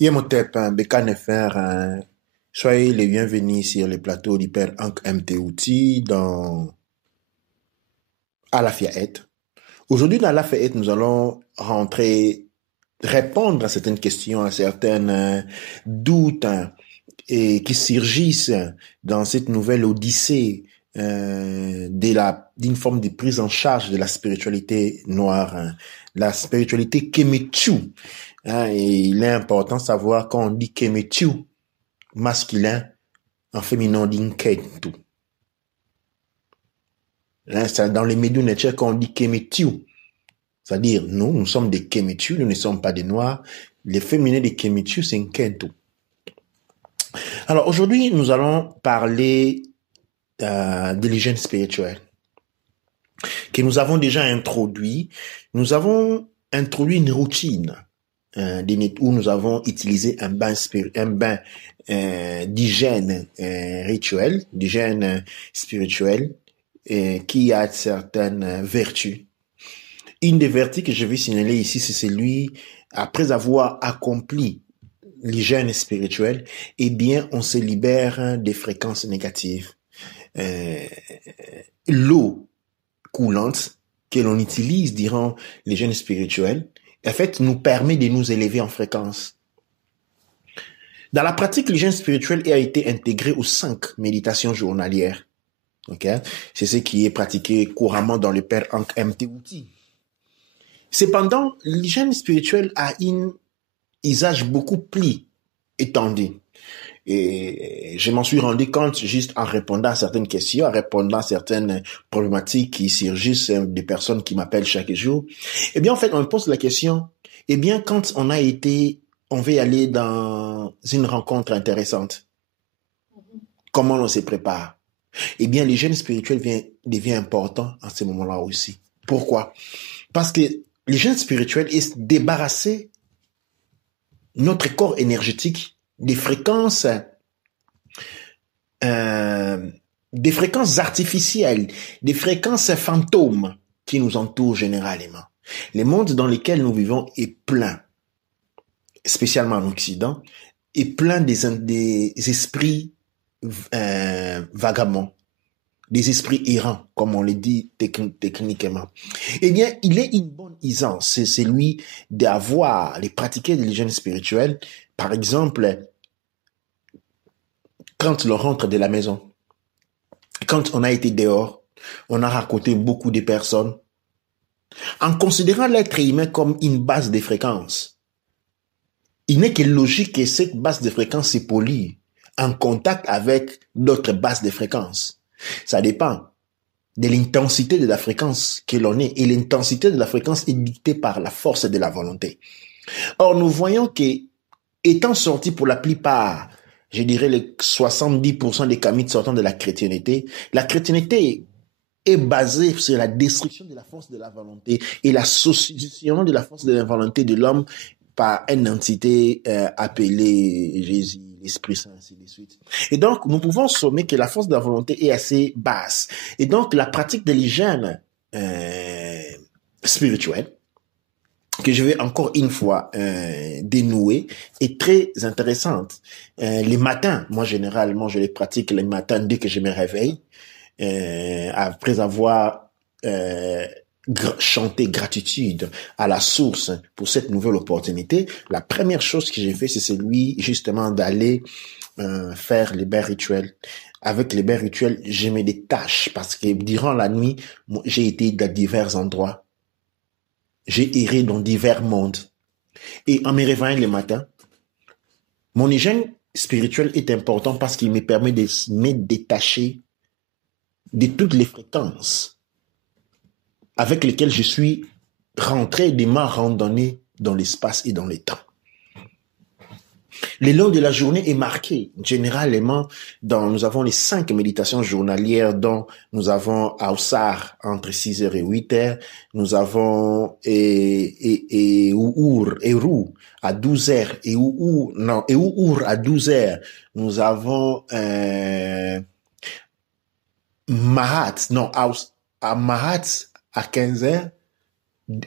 Yemotep, Bekane Fer, soyez les bienvenus sur le plateau d'Hyper Ank MT à la Fayette. Aujourd'hui, dans la Fayette, nous allons répondre à certaines questions, à certains doutes et qui surgissent dans cette nouvelle odyssée d'une forme de prise en charge de la spiritualité noire, la spiritualité Kemetu. Et il est important de savoir quand on dit Kemetu, masculin, en féminin on dit Nketu. Dans les médias naturels, quand on dit Kemetu, c'est-à-dire nous sommes des Kemetu, nous ne sommes pas des Noirs. Les féminins des Kemetu, c'est Nketu. Alors aujourd'hui, nous allons parler de l'hygiène spirituelle que nous avons déjà introduit. Nous avons introduit une routine où nous avons utilisé un bain d'hygiène rituelle, d'hygiène spirituelle, qui a certaines vertus. Une des vertus que je vais signaler ici, c'est celui, après avoir accompli l'hygiène spirituelle, eh bien, on se libère des fréquences négatives. L'eau coulante que l'on utilise durant l'hygiène spirituelle, en fait, nous permet de nous élever en fréquence. Dans la pratique, l'hygiène spirituelle a été intégrée aux 5 méditations journalières. Okay? C'est ce qui est pratiqué couramment dans le Père Ankh MT-Outi. Cependant, l'hygiène spirituelle a un usage beaucoup plus étendu. Et je m'en suis rendu compte juste en répondant à certaines questions, en répondant à certaines problématiques qui surgissent des personnes qui m'appellent chaque jour. Eh bien, en fait, on me pose la question, eh bien, quand on veut aller dans une rencontre intéressante, comment on se prépare? Eh bien, l'hygiène spirituelle devient important à ce moment-là aussi. Pourquoi? Parce que l'hygiène spirituelle est débarrasser notre corps énergétique des fréquences artificielles, des fréquences fantômes qui nous entourent généralement. Le monde dans lequel nous vivons est plein, spécialement en Occident, est plein des esprits vagabonds, des esprits errants, comme on le dit techniquement. Eh bien, il est une bonne aisance, c'est celui de pratiquer de l'hygiène spirituelle. Par exemple, quand l'on rentre de la maison, quand on a été dehors, on a raconté beaucoup de personnes, en considérant l'être humain comme une base de fréquences. Il n'est que logique que cette base de fréquences se polie en contact avec d'autres bases de fréquences. Ça dépend de l'intensité de la fréquence que l'on est. Et l'intensité de la fréquence est dictée par la force de la volonté. Or, nous voyons que, étant sortis pour la plupart, je dirais les 70% des kamites sortant de la chrétienté est basée sur la destruction de la force de la volonté et la substitution de la force de la volonté de l'homme par une entité appelée Jésus, l'Esprit Saint, ainsi de suite. Et donc, nous pouvons sommer que la force de la volonté est assez basse. Et donc, la pratique de l'hygiène spirituelle, que je vais encore une fois dénouer, est très intéressante. Les matins, moi généralement, je les pratique les matins dès que je me réveille, après avoir chanté gratitude à la source pour cette nouvelle opportunité. La première chose que j'ai fait, c'est celui justement d'aller faire les bains rituels. Avec les bains rituels, je me détache parce que durant la nuit, j'ai été dans divers endroits. J'ai erré dans divers mondes. Et en me réveillant le matin, mon hygiène spirituelle est important parce qu'il me permet de me détacher de toutes les fréquences avec lesquelles je suis rentré de ma randonnée dans l'espace et dans le temps. Le long de la journée est marqué. Généralement, nous avons les 5 méditations journalières dont nous avons Aussar entre 6h et 8h. Nous avons Eru à 12h et Eur à 12h. Nous avons Mahat à 15h,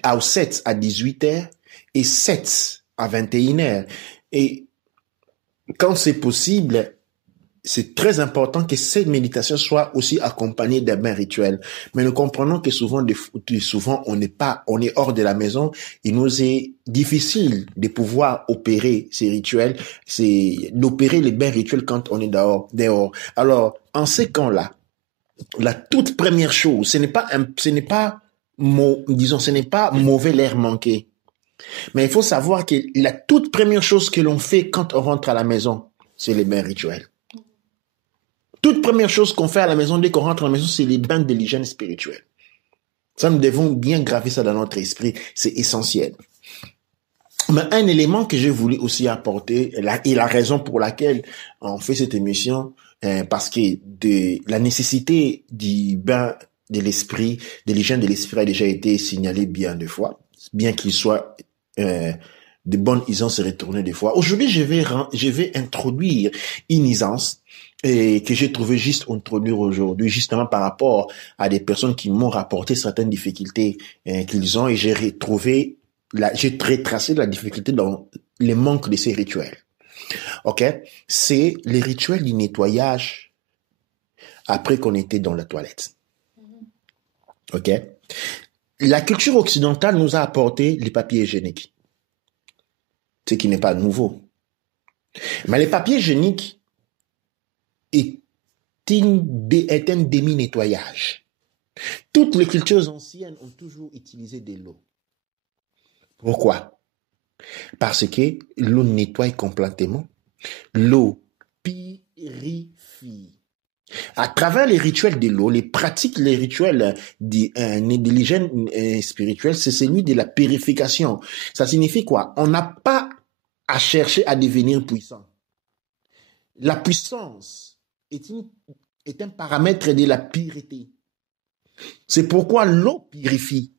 Auset à 18h et 7 à 21h. Et quand c'est possible, c'est très important que cette méditation soit aussi accompagnée d'un bain rituel. Mais nous comprenons que souvent on est hors de la maison. Il nous est difficile de pouvoir opérer ces rituels, d'opérer les bains rituels quand on est dehors. Alors, en ces camps-là, la toute première chose, ce n'est pas mauvais l'air manqué. Mais il faut savoir que la toute première chose que l'on fait quand on rentre à la maison, c'est les bains rituels. Toute première chose qu'on fait à la maison dès qu'on rentre à la maison, c'est les bains de l'hygiène spirituelle. Ça, nous devons bien graver ça dans notre esprit. C'est essentiel. Mais un élément que j'ai voulu aussi apporter, et la raison pour laquelle on fait cette émission, parce que la nécessité du bain de l'esprit, de l'hygiène de l'esprit a déjà été signalée bien de fois, bien qu'il soit de bonnes isances se retourner des fois. Aujourd'hui, je vais introduire une isance et que j'ai trouvé juste introduire aujourd'hui, justement par rapport à des personnes qui m'ont rapporté certaines difficultés qu'ils ont, et j'ai retracé la difficulté dans les manques de ces rituels. Ok, c'est les rituels du nettoyage après qu'on était dans la toilette. Ok, la culture occidentale nous a apporté les papiers hygiéniques, ce qui n'est pas nouveau. Mais les papiers hygiéniques est un demi-nettoyage. Toutes les cultures anciennes ont toujours utilisé de l'eau. Pourquoi? Parce que l'eau nettoie complètement. L'eau purifie. À travers les rituels de l'eau, les rituels de l'hygiène spirituelle, c'est celui de la purification. Ça signifie quoi? On n'a pas à chercher à devenir puissant. La puissance est un paramètre de la pureté. C'est pourquoi l'eau purifie.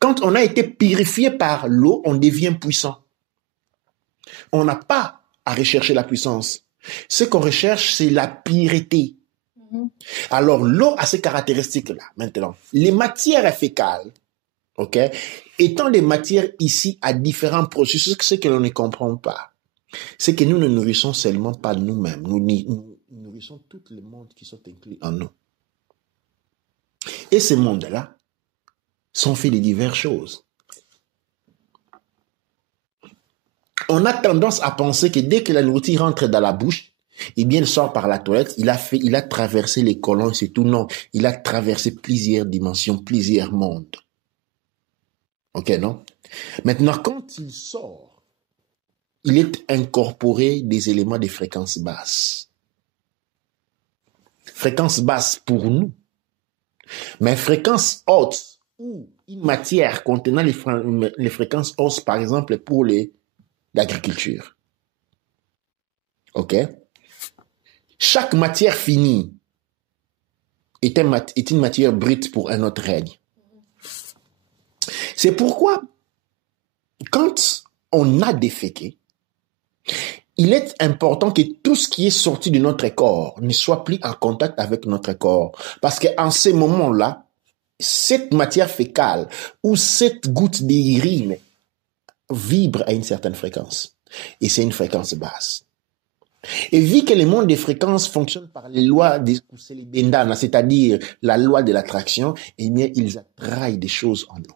Quand on a été purifié par l'eau, on devient puissant. On n'a pas à rechercher la puissance. Ce qu'on recherche, c'est la pureté. Alors, l'eau a ces caractéristiques-là. Maintenant, les matières fécales, ok, étant des matières ici à différents processus, ce que l'on ne comprend pas, c'est que nous ne nourrissons seulement pas nous-mêmes, nous nourrissons tout le monde qui sont inclus en nous. Et ces mondes-là sont faits de diverses choses. On a tendance à penser que dès que la nourriture rentre dans la bouche, eh bien, elle sort par la toilette, il a traversé les colonnes, c'est tout. Non, il a traversé plusieurs dimensions, plusieurs mondes. Ok, non? Maintenant, quand il sort, il est incorporé des éléments de fréquence basse. Fréquence basse pour nous. Mais fréquence haute, ou une matière contenant les fréquences hautes, par exemple, pour l'agriculture. Ok? Chaque matière finie est une matière brute pour un autre règne. C'est pourquoi, quand on a déféqué, il est important que tout ce qui est sorti de notre corps ne soit plus en contact avec notre corps. Parce qu'en ces moments-là, cette matière fécale ou cette goutte d'urine vibre à une certaine fréquence. Et c'est une fréquence basse. Et vu que le monde des fréquences fonctionne par les lois des Bendana, c'est-à-dire la loi de l'attraction, eh bien, ils attraient des choses en nous.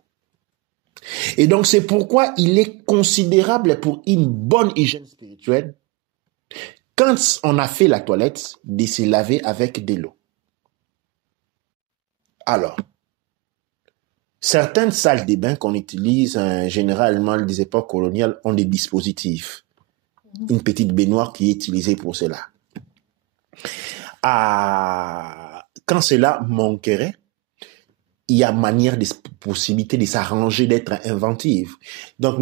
Et donc, c'est pourquoi il est considérable pour une bonne hygiène spirituelle, quand on a fait la toilette, de se laver avec de l'eau. Alors, certaines salles de bain qu'on utilise, généralement des époques coloniales, ont des dispositifs. Une petite baignoire qui est utilisée pour cela. Quand cela manquerait, il y a manière, possibilité de s'arranger, d'être inventive. Donc,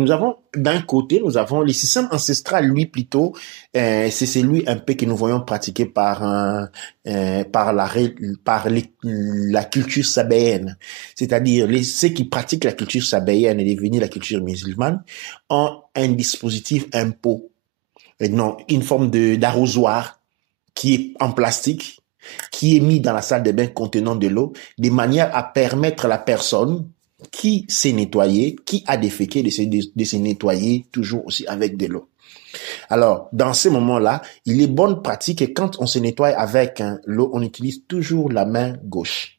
d'un côté, nous avons le système ancestral, lui, plutôt, c'est celui un peu que nous voyons pratiquer par la culture sabéenne. C'est-à-dire, ceux qui pratiquent la culture sabéenne et devenir la culture musulmane ont un dispositif, un pot, non, une forme d'arrosoir qui est en plastique, qui est mis dans la salle de bain contenant de l'eau, de manière à permettre à la personne qui s'est nettoyé, qui a déféqué, de se nettoyer toujours aussi avec de l'eau. Alors, dans ces moments-là, il est bonne pratique que quand on se nettoie avec l'eau, on utilise toujours la main gauche.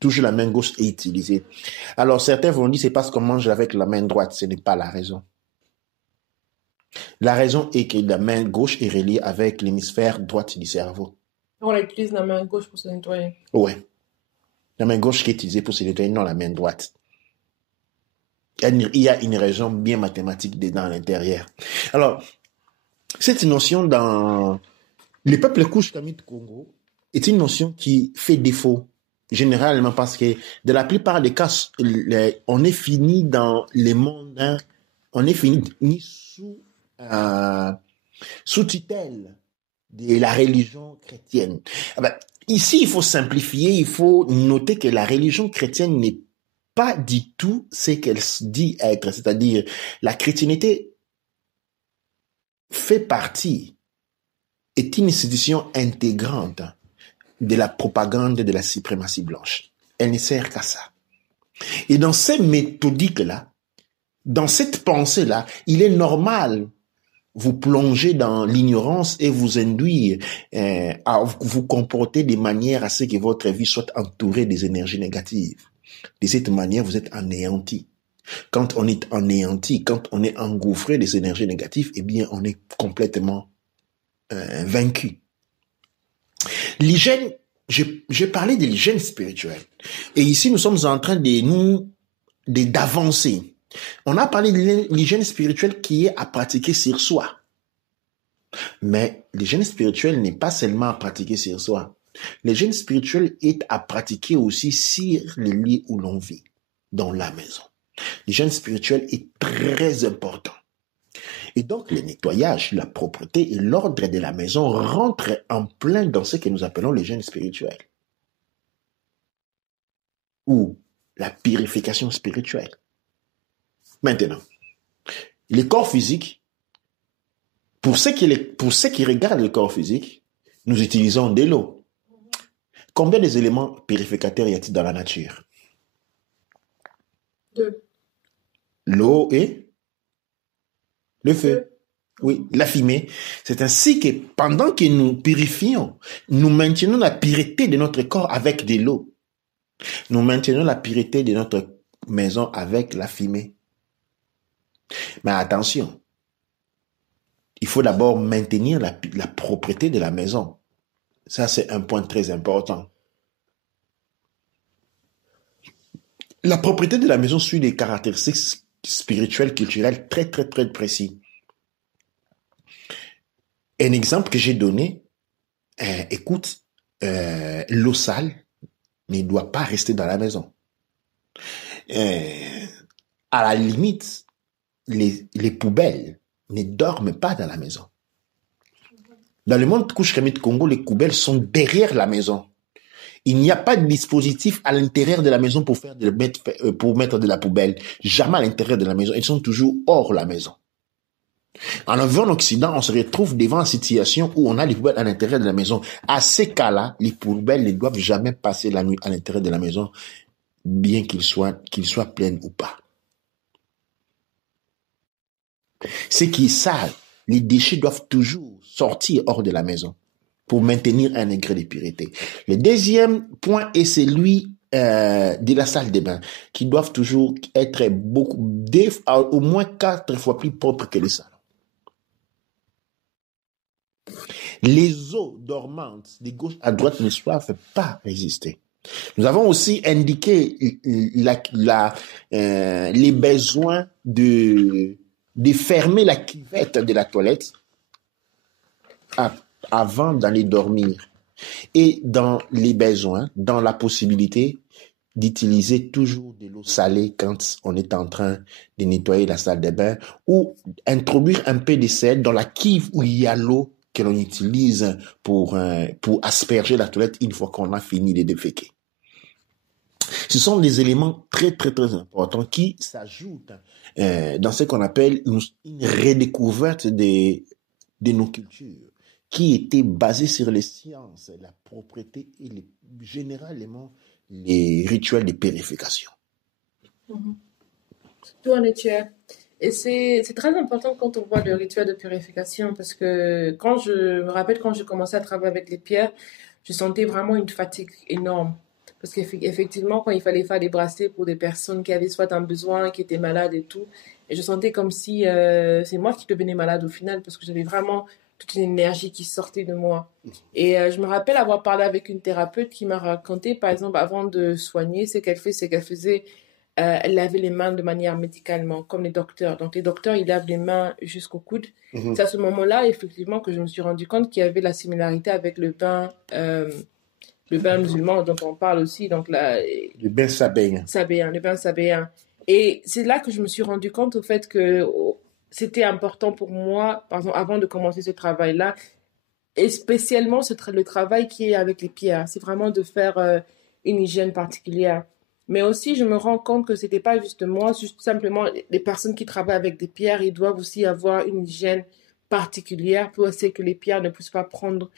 Toujours la main gauche est utilisée. Alors, certains vont dire, c'est parce qu'on mange avec la main droite. Ce n'est pas la raison. La raison est que la main gauche est reliée avec l'hémisphère droit du cerveau. On utilise la main gauche pour se nettoyer. Oui. La main gauche qui est utilisée pour se nettoyer, non la main droite. Il y a une raison bien mathématique dedans à l'intérieur. Alors, cette notion dans le peuple Kouch-Kami du Congo est une notion qui fait défaut, généralement parce que dans la plupart des cas, on est fini dans les mondes, on est fini sous tutelle de la religion chrétienne. Ici, il faut simplifier, il faut noter que la religion chrétienne n'est pas du tout ce qu'elle dit être, c'est-à-dire la chrétienté fait partie, est une institution intégrante de la propagande de la suprématie blanche. Elle ne sert qu'à ça. Et dans ces méthodiques-là, dans cette pensée-là, il est normal vous plonger dans l'ignorance et vous induire à vous comporter de manière à ce que votre vie soit entourée des énergies négatives. De cette manière, vous êtes anéanti. Quand on est anéanti, quand on est engouffré des énergies négatives, eh bien, on est complètement vaincu. L'hygiène, j'ai parlé de l'hygiène spirituelle. Et ici, nous sommes en train d'avancer. On a parlé de l'hygiène spirituelle qui est à pratiquer sur soi. Mais l'hygiène spirituelle n'est pas seulement à pratiquer sur soi. L'hygiène spirituelle est à pratiquer aussi sur les lieux où l'on vit, dans la maison. L'hygiène spirituelle est très important. Et donc, le nettoyage, la propreté et l'ordre de la maison rentrent en plein dans ce que nous appelons l'hygiène spirituelle. Ou la purification spirituelle. Maintenant, le corps physique, pour ceux qui regardent le corps physique, nous utilisons de l'eau. Combien d'éléments purificateurs y a-t-il dans la nature? 2. L'eau et le feu. Oui, la fumée. C'est ainsi que pendant que nous purifions, nous maintenons la pureté de notre corps avec de l'eau. Nous maintenons la pureté de notre maison avec la fumée. Mais attention, il faut d'abord maintenir la propreté de la maison. Ça, c'est un point très important. La propreté de la maison suit des caractéristiques spirituelles, culturelles très, très, très précis. Un exemple que j'ai donné, écoute, l'eau sale ne doit pas rester dans la maison. À la limite, les poubelles ne dorment pas dans la maison. Dans le monde Kouch-Kami du Congo, les poubelles sont derrière la maison. Il n'y a pas de dispositif à l'intérieur de la maison pour mettre de la poubelle. Jamais à l'intérieur de la maison. Ils sont toujours hors la maison. En Occident, on se retrouve devant une situation où on a les poubelles à l'intérieur de la maison. À ces cas-là, les poubelles ne doivent jamais passer la nuit à l'intérieur de la maison, bien qu'ils soient pleins ou pas. Ce qui est sale, les déchets doivent toujours sortir hors de la maison pour maintenir un degré de pureté. Le deuxième point est celui de la salle de bain, qui doivent toujours être au moins 4 fois plus propres que les salons. Les eaux dormantes de gauche à droite ne doivent pas résister. Nous avons aussi indiqué les besoins de fermer la cuvette de la toilette avant d'aller dormir. Et dans les besoins, dans la possibilité d'utiliser toujours de l'eau salée quand on est en train de nettoyer la salle de bain, ou introduire un peu de sel dans la cuve où il y a l'eau que l'on utilise pour asperger la toilette une fois qu'on a fini de déféquer. Ce sont des éléments très, très, très importants qui s'ajoutent dans ce qu'on appelle une redécouverte de nos cultures, qui étaient basées sur les sciences, la propreté et généralement les rituels de purification. Tout en est. Et c'est très important quand on voit le rituel de purification parce que quand je me rappelle quand j'ai commencé à travailler avec les pierres, je sentais vraiment une fatigue énorme. Parce qu'effectivement, quand il fallait faire des bracelets pour des personnes qui avaient soit un besoin, qui étaient malades et tout, et je sentais comme si c'est moi qui devenais malade au final parce que j'avais vraiment toute une énergie qui sortait de moi. Et je me rappelle avoir parlé avec une thérapeute qui m'a raconté, par exemple, avant de soigner, c'est qu'elle faisait elle lavait les mains de manière médicalement, comme les docteurs. Donc, les docteurs, ils lavent les mains jusqu'au coude. C'est à ce moment-là, effectivement, que je me suis rendu compte qu'il y avait la similarité avec le bain musulman dont on parle aussi. Donc, Le bain sabéen. Le bain sabéen. Et c'est là que je me suis rendu compte au fait que c'était important pour moi, par exemple, avant de commencer ce travail-là, et spécialement le travail qui est avec les pierres. C'est vraiment de faire une hygiène particulière. Mais aussi, je me rends compte que c'était pas juste moi, juste simplement les personnes qui travaillent avec des pierres, ils doivent aussi avoir une hygiène particulière pour essayer que les pierres ne puissent pas prendre.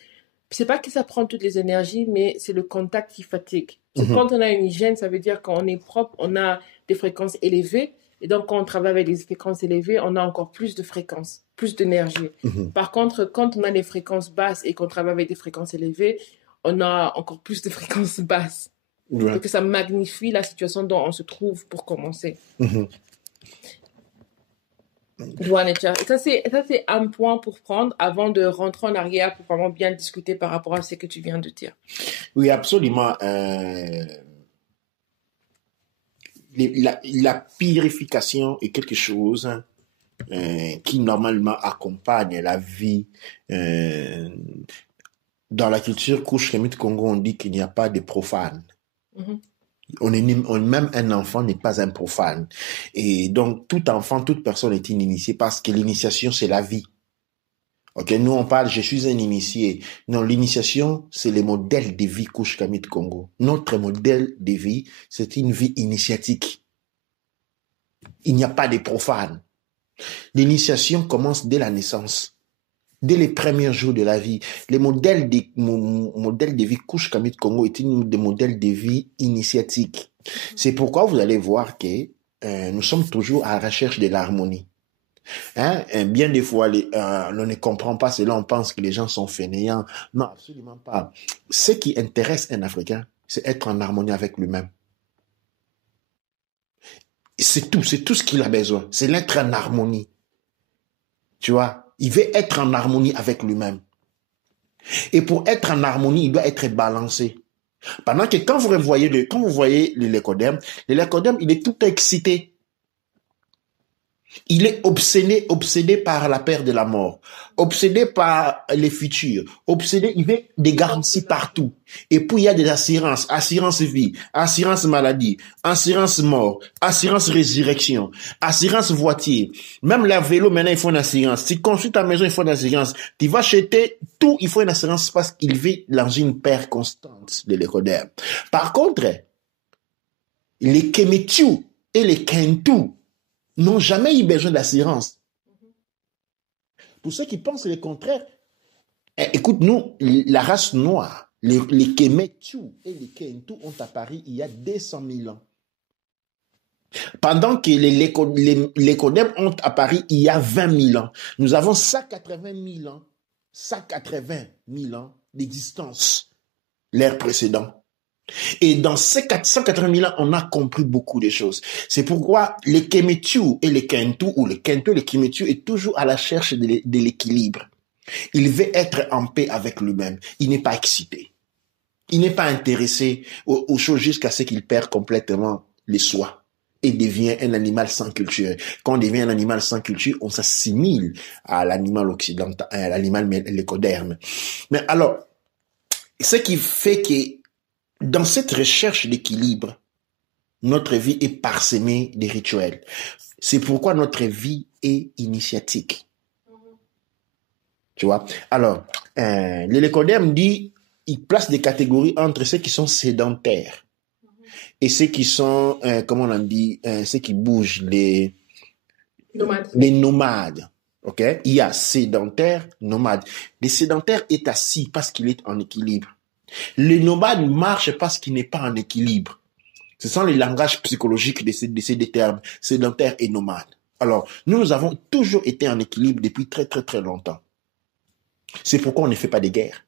C'est pas que ça prend toutes les énergies, mais c'est le contact qui fatigue. Quand on a une hygiène, ça veut dire qu'on est propre, on a des fréquences élevées. Et donc, quand on travaille avec des fréquences élevées, on a encore plus de fréquences, plus d'énergie. Par contre, quand on a des fréquences basses et qu'on travaille avec des fréquences élevées, on a encore plus de fréquences basses. Ouais. Donc, ça magnifie la situation dont on se trouve pour commencer. Voilà, ça, c'est un point pour prendre avant de rentrer en arrière pour vraiment bien discuter par rapport à ce que tu viens de dire. Oui, absolument. La purification est quelque chose qui normalement accompagne la vie. Dans la culture Kouch-Kémit Congo, on dit qu'il n'y a pas de profane. Même un enfant n'est pas un profane. Et donc, tout enfant, toute personne est initiée parce que l'initiation, c'est la vie. Ok, nous on parle, je suis un initié. Non, l'initiation, c'est le modèle de vie Kouch-Kémit Congo. Notre modèle de vie, c'est une vie initiatique. Il n'y a pas de profane. L'initiation commence dès la naissance, dès les premiers jours de la vie. Le modèle de vie Kouch-Kémit Congo est un modèle de vie initiatique. C'est pourquoi vous allez voir que nous sommes toujours à la recherche de l'harmonie. Bien des fois, on ne comprend pas cela, on pense que les gens sont fainéants. Non, absolument pas. Ce qui intéresse un Africain, c'est être en harmonie avec lui-même. C'est tout ce qu'il a besoin. C'est l'être en harmonie. Tu vois, il veut être en harmonie avec lui-même. Et pour être en harmonie, il doit être balancé. Pendant que quand vous voyez le Lekodem, il est tout excité. Il est obsédé par la peur de la mort, obsédé par les futurs, il veut des garanties partout. Et puis il y a des assurances, assurance vie, assurance maladie, assurance mort, assurance résurrection, assurance voiture. Même la vélo, maintenant, il faut une assurance. Si tu construis ta maison, il faut une assurance. Tu vas acheter tout, il faut une assurance parce qu'il vit dans une paix constante de l'écodère. Par contre, les Kemetu et les Kentu n'ont jamais eu besoin d'assurance. Pour ceux qui pensent le contraire, écoute, nous, la race noire, les Kemetu et les Kentu ont apparu il y a 200 000 ans. Pendant que les Kodem ont apparu il y a 20 000 ans. Nous avons 180 000 ans d'existence, l'ère précédente. Et dans ces 480 000 ans, on a compris beaucoup de choses. C'est pourquoi les Kemetu et les Kentu, ou les Kentu et les Kemetu, est toujours à la recherche de l'équilibre. Il veut être en paix avec lui-même. Il n'est pas excité. Il n'est pas intéressé aux choses jusqu'à ce qu'il perd complètement les soi et devient un animal sans culture. Quand on devient un animal sans culture, on s'assimile à l'animal occidental, à l'animal lécoderme. Mais alors, ce qui fait que dans cette recherche d'équilibre, notre vie est parsemée de rituels. C'est pourquoi notre vie est initiatique. Tu vois? Alors, le Lekodem dit, il place des catégories entre ceux qui sont sédentaires et ceux qui sont, comment on dit, ceux qui bougent, les nomades. Ok? Il y a sédentaire, nomade. Le sédentaire est assis parce qu'il est en équilibre. Le nomade marche parce qu'il n'est pas en équilibre. Ce sont les langages psychologiques de ces deux termes, sédentaire et nomade. Alors, nous avons toujours été en équilibre depuis très, très, très longtemps. C'est pourquoi on ne fait pas de guerre.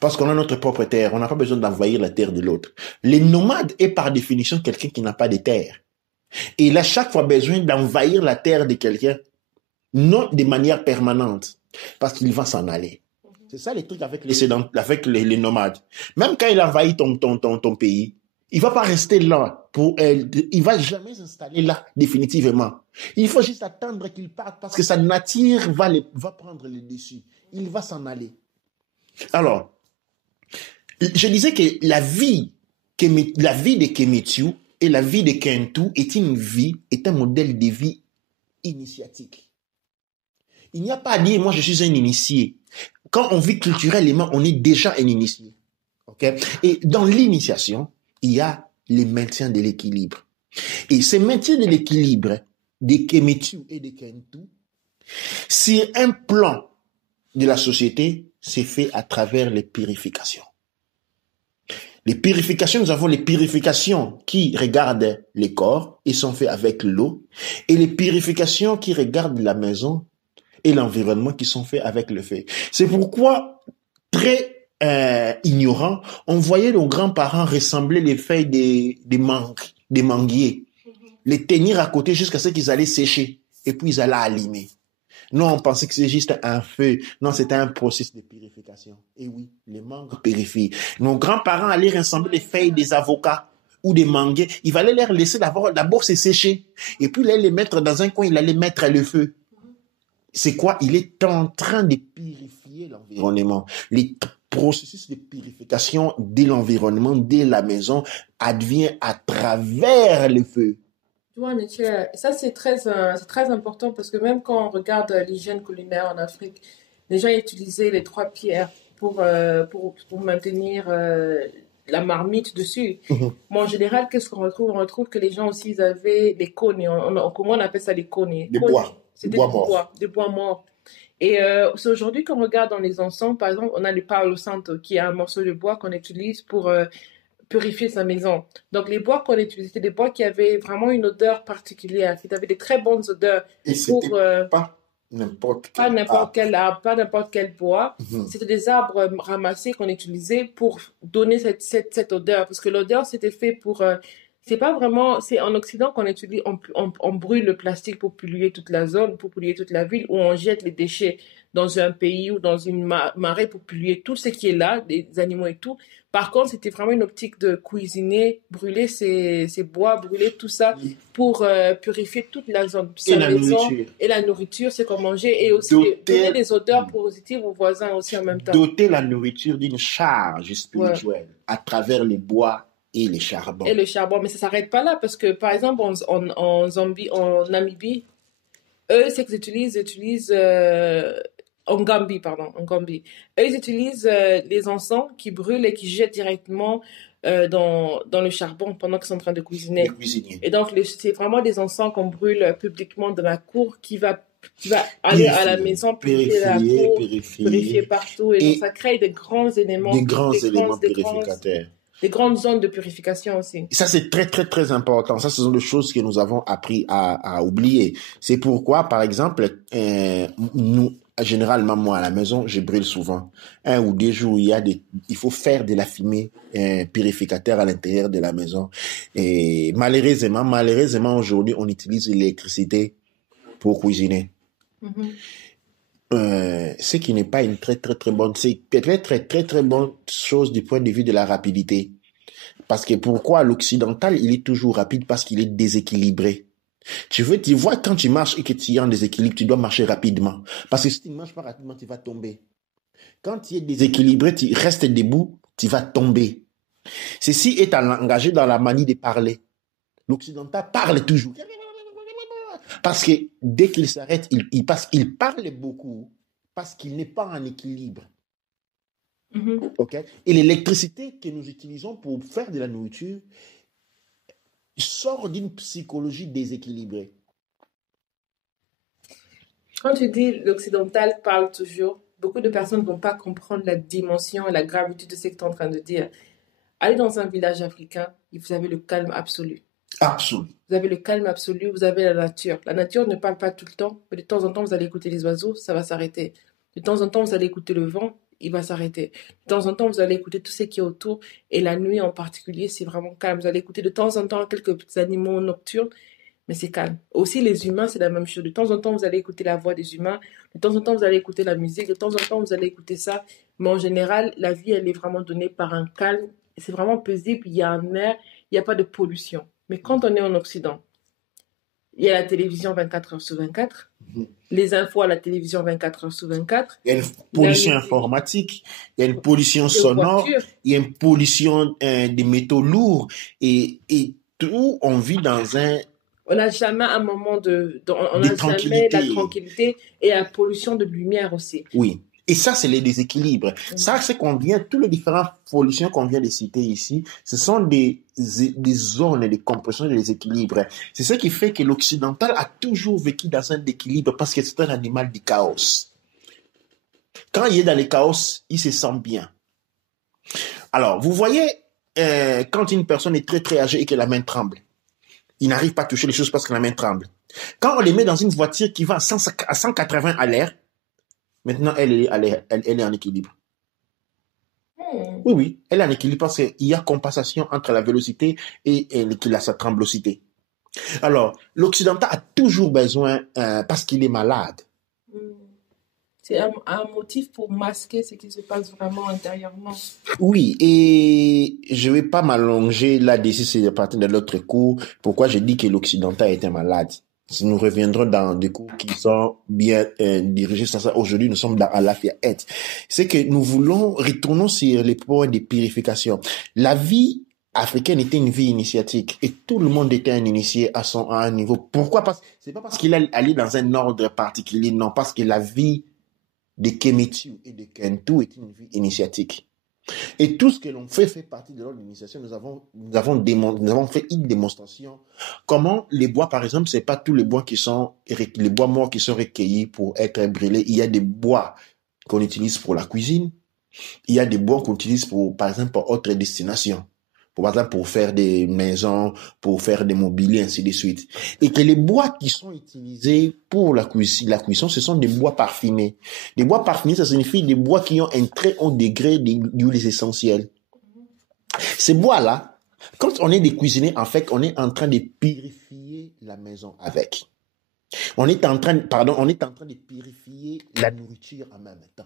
Parce qu'on a notre propre terre, on n'a pas besoin d'envahir la terre de l'autre. Les nomades est par définition quelqu'un qui n'a pas de terre. Et il a chaque fois besoin d'envahir la terre de quelqu'un, non de manière permanente, parce qu'il va s'en aller. C'est ça les trucs avec les nomades. Même quand il envahit ton pays, il va pas rester là il va jamais s'installer là définitivement. Il faut juste attendre qu'il parte parce que sa nature va prendre le dessus. Il va s'en aller. Alors, je disais que la vie de Kemetiu et la vie de Kentu est un modèle de vie initiatique. Il n'y a pas à dire, moi je suis un initié. Quand on vit culturellement, on est déjà un initié. Okay? Et dans l'initiation, il y a le maintien de l'équilibre. Et ce maintien de l'équilibre de Kemetu et de Kentu, c'est un plan de la société, c'est fait à travers les purifications. Les purifications, nous avons les purifications qui regardent les corps et sont faites avec l'eau, et les purifications qui regardent la maison et l'environnement qui sont faits avec le feu. C'est pourquoi, très ignorant, on voyait nos grands-parents ressembler les feuilles des manguiers, les tenir à côté jusqu'à ce qu'ils allaient sécher, et puis ils allaient allumer. Non, on pensait que c'était juste un feu. Non, c'était un processus de purification. Et oui, les mangues purifient. Nos grands-parents allaient ressembler les feuilles des avocats ou des manguiers. Il fallait les laisser d'abord se sécher. Et puis, il allait les mettre dans un coin, il allait mettre le feu. C'est quoi? Il est en train de purifier l'environnement. Les processus de purification de l'environnement, de la maison, advient à travers le feu. Ça, c'est très important parce que même quand on regarde l'hygiène culinaire en Afrique, les gens utilisaient les trois pierres pour maintenir la marmite dessus. Mais en général, qu'est-ce qu'on retrouve? On retrouve que les gens aussi, ils avaient des cônes. Comment on appelle ça, les cônes? Des bois. C'était des bois morts. Et c'est aujourd'hui qu'on regarde dans les encens, par exemple, on a le Palo Santo, qui est un morceau de bois qu'on utilise pour purifier sa maison. Donc, les bois qu'on utilisait, c'était des bois qui avaient vraiment une odeur particulière, qui avaient des très bonnes odeurs. Et c'était pas n'importe quel arbre, pas n'importe quel bois. C'était des arbres ramassés qu'on utilisait pour donner cette odeur. Parce que l'odeur, c'était fait pour... c'est pas vraiment... C'est en Occident qu'on utilise... On brûle le plastique pour polluer toute la zone, pour polluer toute la ville, ou on jette les déchets dans un pays ou dans une marée pour polluer tout ce qui est là, des animaux et tout. Par contre, c'était vraiment une optique de cuisiner, brûler ces bois, brûler tout ça pour purifier toute la zone. Et la nourriture. Et la nourriture, c'est qu'on mangeait. Et aussi donner des odeurs positives aux voisins aussi en même temps. Doter la nourriture d'une charge spirituelle à travers les bois et les charbons. Et le charbon. Mais ça ne s'arrête pas là parce que, par exemple, en Namibie, eux, c'est qu'ils utilisent en Gambie. Eux, ils utilisent les encens qui brûlent et qui jettent directement dans le charbon pendant qu'ils sont en train de cuisiner. Et donc, c'est vraiment des encens qu'on brûle publiquement dans la cour qui va aller à la maison, purifier la cour, purifier partout. Et donc, ça crée des grands éléments. Des grands éléments purificateurs. Des grandes zones de purification aussi. Ça, c'est très, très, très important. Ça, ce sont des choses que nous avons appris à oublier. C'est pourquoi, par exemple, généralement, moi, à la maison, je brûle souvent. 1 ou 2 jours, il faut faire de la fumée purificateur à l'intérieur de la maison. Et malheureusement, aujourd'hui, on utilise l'électricité pour cuisiner. Ce qui n'est pas une très très très bonne, c'est peut-être très très très bonne chose du point de vue de la rapidité. Parce que pourquoi l'occidental, il est toujours rapide? Parce qu'il est déséquilibré. Tu vois, quand tu marches et que tu es en déséquilibre, tu dois marcher rapidement. Parce que si tu ne marches pas rapidement, tu vas tomber. Quand tu es déséquilibré, tu restes debout, tu vas tomber. Ceci est engagé dans la manie de parler. L'occidental parle toujours. Parce que dès qu'il s'arrête, il parle beaucoup parce qu'il n'est pas en équilibre. Okay? Et l'électricité que nous utilisons pour faire de la nourriture sort d'une psychologie déséquilibrée. Quand tu dis l'occidental parle toujours, beaucoup de personnes ne vont pas comprendre la dimension et la gravité de ce que tu es en train de dire. Allez dans un village africain et vous avez le calme absolu. Absolu. Vous avez le calme absolu, vous avez la nature. La nature ne parle pas tout le temps, mais de temps en temps, vous allez écouter les oiseaux, ça va s'arrêter. De temps en temps, vous allez écouter le vent, il va s'arrêter. De temps en temps, vous allez écouter tout ce qui est autour. Et la nuit en particulier, c'est vraiment calme. Vous allez écouter de temps en temps quelques petits animaux nocturnes, mais c'est calme. Aussi, les humains, c'est la même chose. De temps en temps, vous allez écouter la voix des humains. De temps en temps, vous allez écouter la musique. De temps en temps, vous allez écouter ça. Mais en général, la vie, elle est vraiment donnée par un calme. C'est vraiment paisible. Il y a un air, il n'y a pas de pollution. Mais quand on est en Occident, il y a la télévision 24 heures sur 24, les infos à la télévision 24 heures sur 24. Il y a une pollution informatique, il y a une pollution sonore, il y a une pollution des métaux lourds et tout, on vit dans un... On n'a jamais un moment on n'a jamais la tranquillité et la pollution de lumière aussi. Oui. Et ça, c'est les déséquilibres. Ça, c'est qu'on vient, toutes les différentes pollutions qu'on vient de citer ici, ce sont des zones de compression et de déséquilibre. C'est ce qui fait que l'occidental a toujours vécu dans un équilibre parce que c'est un animal du chaos. Quand il est dans le chaos, il se sent bien. Alors, vous voyez, quand une personne est très, très âgée et que la main tremble, il n'arrive pas à toucher les choses parce que la main tremble. Quand on les met dans une voiture qui va à 180 à l'air, maintenant, elle est en équilibre. Oui, elle est en équilibre parce qu'il y a compensation entre la vélocité et sa tremblosité. Alors, l'occidental a toujours besoin, parce qu'il est malade. C'est un motif pour masquer ce qui se passe vraiment intérieurement. Oui, et je ne vais pas m'allonger là-dessus, c'est partir de l'autre cours. Pourquoi je dis que l'occidental était malade? Nous reviendrons dans des cours qui sont bien dirigés sur ça. Aujourd'hui, nous sommes dans Alafia Et. C'est que nous voulons retourner sur les points de purification. La vie africaine était une vie initiatique et tout le monde était un initié à un niveau. Pourquoi? C'est pas parce qu'il allait dans un ordre particulier, non, parce que la vie de Kemetu et de Kentu est une vie initiatique. Et tout ce que l'on fait partie de notre initiation. Nous avons fait une démonstration. Comment les bois, par exemple, c'est pas tous les bois les bois morts qui sont recueillis pour être brûlés. Il y a des bois qu'on utilise pour la cuisine. Il y a des bois qu'on utilise par exemple, pour autres destinations. Par exemple, pour faire des maisons, pour faire des mobiliers, ainsi de suite. Et que les bois qui sont utilisés pour la cuisson, ce sont des bois parfumés. Des bois parfumés, ça signifie des bois qui ont un très haut degré d'huiles essentielles. Ces bois-là, quand on est des cuisiniers, en fait, on est en train de purifier la maison avec. On est en train de purifier la nourriture en même temps.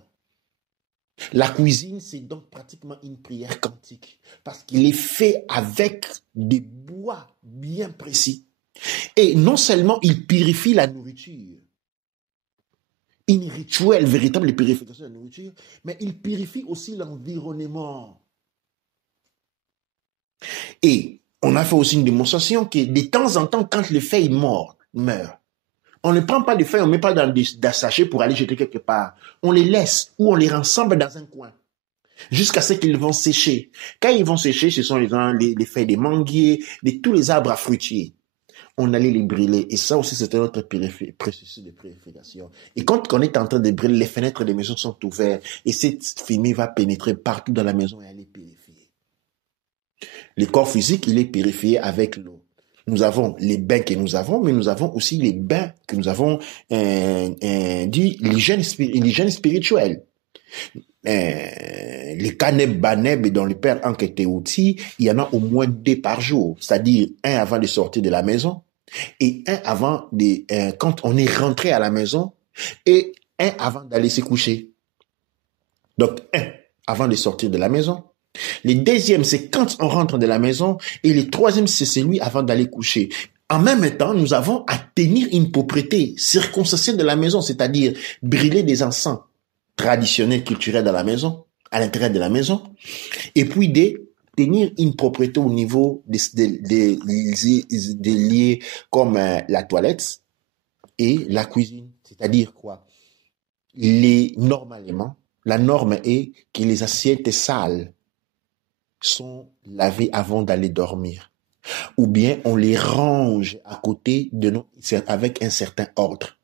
La cuisine, c'est donc pratiquement une prière quantique parce qu'il est fait avec des bois bien précis. Et non seulement il purifie la nourriture, une rituel véritable de purification de la nourriture, mais il purifie aussi l'environnement. Et on a fait aussi une démonstration que de temps en temps, quand les feuilles meurent, on ne prend pas les feuilles, on ne met pas dans des sachets pour aller jeter quelque part. On les laisse ou on les rassemble dans un coin jusqu'à ce qu'ils vont sécher. Quand ils vont sécher, ce sont les feuilles des manguiers, de tous les arbres à fruitiers. On allait les brûler. Et ça aussi, c'était notre processus de purification. Et quand on est en train de brûler, les fenêtres des maisons sont ouvertes et cette fumée va pénétrer partout dans la maison et aller purifier. Le corps physique, il est purifié avec l'eau. Nous avons les bains que nous avons, mais nous avons aussi les bains que nous avons dit l'hygiène spirituelle. Les Kaneb Baneb dont le père enquêtait aussi, il y en a au moins 2 par jour, c'est-à-dire un avant de sortir de la maison et un avant quand on est rentré à la maison et un avant d'aller se coucher. Donc un avant de sortir de la maison. Le deuxième, c'est quand on rentre de la maison. Et le troisième, c'est celui avant d'aller coucher. En même temps, nous avons à tenir une propreté circonstancielle de la maison, c'est-à-dire brûler des encens traditionnels, culturels dans la maison, à l'intérieur de la maison. Et puis tenir une propreté au niveau des lieux comme la toilette et la cuisine. C'est-à-dire quoi? Normalement, la norme est que les assiettes sales sont lavés avant d'aller dormir. Ou bien on les range à côté de nous avec un certain ordre.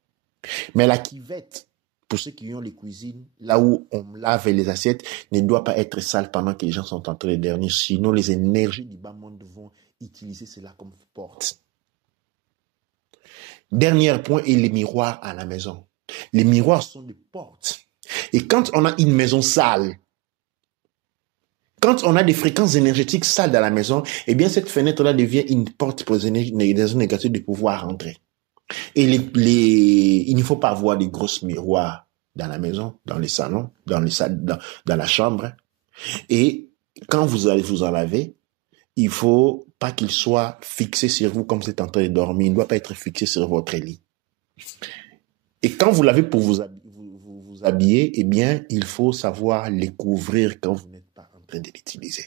Mais la cuvette pour ceux qui ont les cuisines, là où on lave les assiettes, ne doit pas être sale pendant que les gens sont en train de dormir. Sinon, les énergies du bas monde vont utiliser cela comme porte. Dernier point est les miroirs à la maison. Les miroirs sont des portes. Et quand on a une maison sale, quand on a des fréquences énergétiques sales dans la maison, eh bien, cette fenêtre-là devient une porte pour les énergies négatives de pouvoir rentrer. Et il ne faut pas avoir des grosses miroirs dans la maison, dans les salons, dans la chambre. Et quand vous allez vous en laver, il faut pas qu'il soit fixé sur vous comme vous êtes en train de dormir. Il ne doit pas être fixé sur votre lit. Et quand vous l'avez pour vous habiller, eh bien, il faut savoir les couvrir quand vous n'êtes pas en train de l'utiliser.